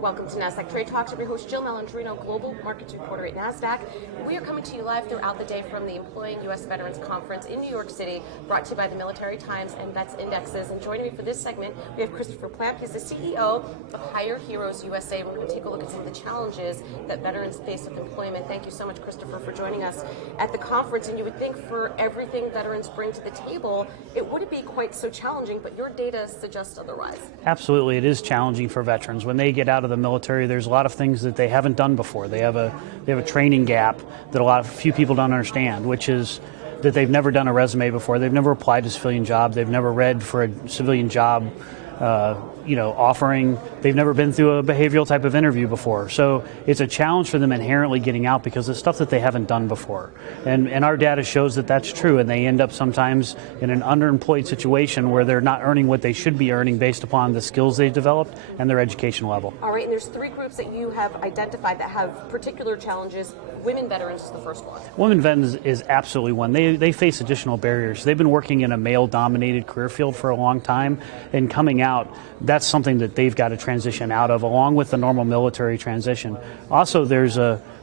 Welcome to Nasdaq Trade Talks. I'm your host, Jill Malandrino, Global Markets Reporter at Nasdaq. We are coming to you live throughout the day from the Employing U.S. Veterans Conference in New York City, brought to you by the Military Times and Vets Indexes. And joining me for this segment, we have Christopher Plamp. He's the CEO of Hire Heroes USA. We're going to take a look at some of the challenges that veterans face with employment. Thank you so much, Christopher, for joining us at the conference. And you would think for everything veterans bring to the table, it wouldn't be quite so challenging, but your data suggests otherwise. Absolutely, it is challenging for veterans. When they get out of the military, there's a lot of things that they haven't done before. They have a training gap that few people don't understand, which is that they've never done a resume before. They've never applied to a civilian job. They've never read for a civilian job offering. They've never been through a behavioral type of interview before. So it's a challenge for them inherently getting out because it's stuff that they haven't done before. And our data shows that that's true, and they end up sometimes in an underemployed situation where they're not earning what they should be earning based upon the skills they've developed and their education level. All right, and there's three groups that you have identified that have particular challenges. Women veterans is the first one. Women veterans is absolutely one. They face additional barriers. They've been working in a male-dominated career field for a long time, and coming out, that's something that they've got to transition out of, along with the normal military transition. Also,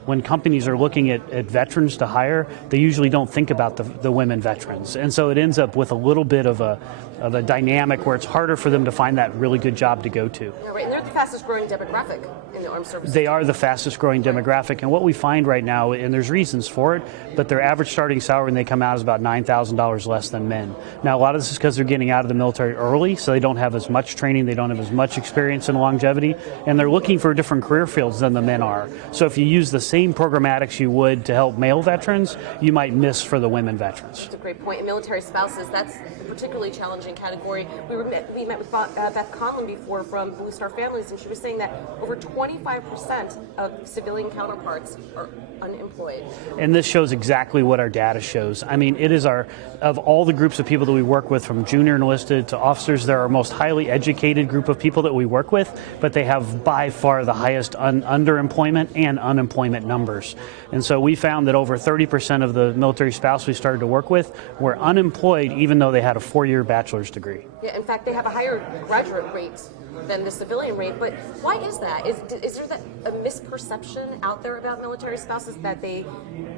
when companies are looking at veterans to hire, they usually don't think about the women veterans. And so it ends up with a little bit of a dynamic where it's harder for them to find that really good job to go to. Yeah, right. And they're the fastest growing demographic in the armed services. They are the fastest growing demographic. And what we find right now, and there's reasons for it, but their average starting salary when they come out is about $9,000 less than men. Now, a lot of this is because they're getting out of the military early, so they don't have as much training, they don't have as much experience in longevity, and they're looking for different career fields than the men are. So if you use the same programmatics you would to help male veterans, you might miss for the women veterans. That's a great point. And military spouses, that's a particularly challenging category. We met with Beth Conlon before from Blue Star Families, and she was saying that over 25% of civilian counterparts are unemployed. And this shows exactly what our data shows. I mean, it is of all the groups of people that we work with, from junior enlisted to officers, they're our most highly educated group of people that we work with, but they have by far the highest underemployment and unemployment numbers. And so we found that over 30% of the military spouse we started to work with were unemployed even though they had a 4-year bachelor's degree. Yeah, in fact, they have a higher graduate rate than the civilian rate. But why is that? Is there a misperception out there about military spouses that they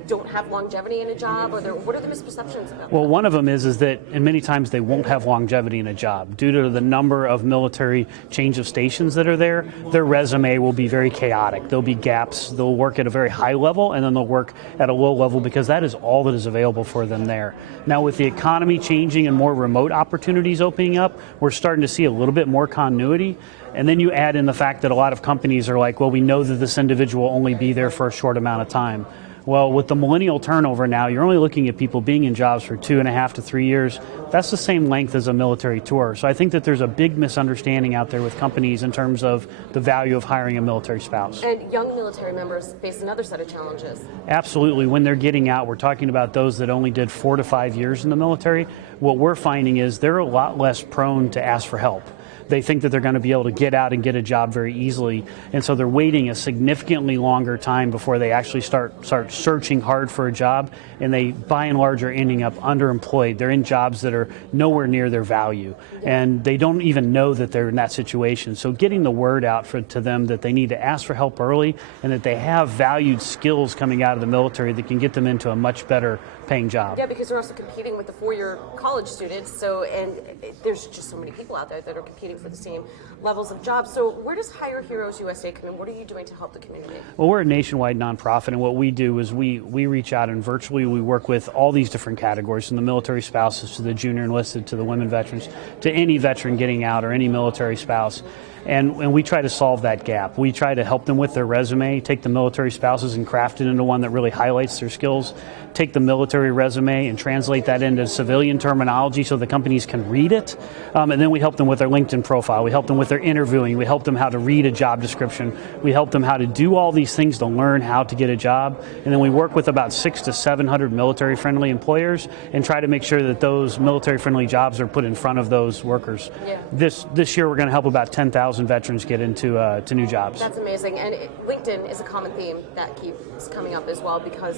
don't have longevity in a job, or what are the misperceptions about Well, that? one of them is that, and many times they won't have longevity in a job due to the number of military change of stations that are there. Their resume will be very chaotic. There'll be gaps. They'll work at a very high level, and then they'll work at a low level because that is all that is available for them there. Now, with the economy changing and more remote opportunities opening up, we're starting to see a little bit more continuity. And then you add in the fact that a lot of companies are like, well, we know that this individual will only be there for a short amount of time. Well, with the millennial turnover now, you're only looking at people being in jobs for 2.5 to 3 years. That's the same length as a military tour. So I think that there's a big misunderstanding out there with companies in terms of the value of hiring a military spouse. And young military members face another set of challenges. Absolutely. When they're getting out, we're talking about those that only did 4 to 5 years in the military. What we're finding is they're a lot less prone to ask for help. They think that they're going to be able to get out and get a job very easily, and so they're waiting a significantly longer time before they actually start searching hard for a job, and they, by and large, are ending up underemployed. They're in jobs that are nowhere near their value, and they don't even know that they're in that situation. So getting the word out to them that they need to ask for help early, and that they have valued skills coming out of the military that can get them into a much better paying job. Yeah, because they're also competing with the 4-year college students, and there's just so many people out there that are competing for the same levels of jobs. So where does Hire Heroes USA come in? What are you doing to help the community? Well, we're a nationwide nonprofit, and what we do is we reach out and virtually we work with all these different categories, from the military spouses to the junior enlisted to the women veterans to any veteran getting out or any military spouse. And we try to solve that gap. We try to help them with their resume, take the military spouses and craft it into one that really highlights their skills, take the military resume and translate that into civilian terminology so the companies can read it. And then we help them with their LinkedIn profile. We help them with their interviewing. We help them how to read a job description. We help them how to do all these things to learn how to get a job. And then we work with about 600 to 700 military-friendly employers and try to make sure that those military-friendly jobs are put in front of those workers. Yeah. This year we're going to help about 10,000 veterans get into to new jobs. That's amazing. And LinkedIn is a common theme that keeps coming up as well, because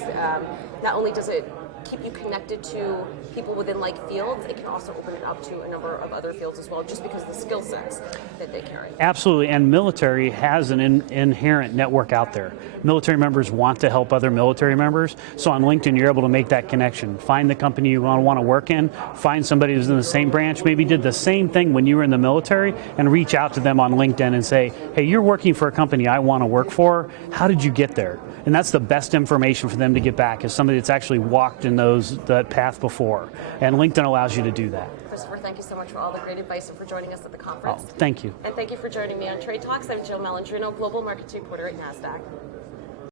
not only does it keep you connected to people within like fields, it can also open it up to a number of other fields as well, just because of the skill sets that they carry. Absolutely, and military has an inherent network out there. Military members want to help other military members, so on LinkedIn you're able to make that connection. Find the company you want to work in, find somebody who's in the same branch, maybe did the same thing when you were in the military, and reach out to them on LinkedIn and say, hey, you're working for a company I want to work for, how did you get there? And that's the best information for them to get back, is somebody that's actually walked in that path before. And LinkedIn allows you to do that. Christopher, thank you so much for all the great advice and for joining us at the conference. Thank you. And thank you for joining me on Trade Talks. I'm Jill Malandrino, Global Markets Reporter at Nasdaq.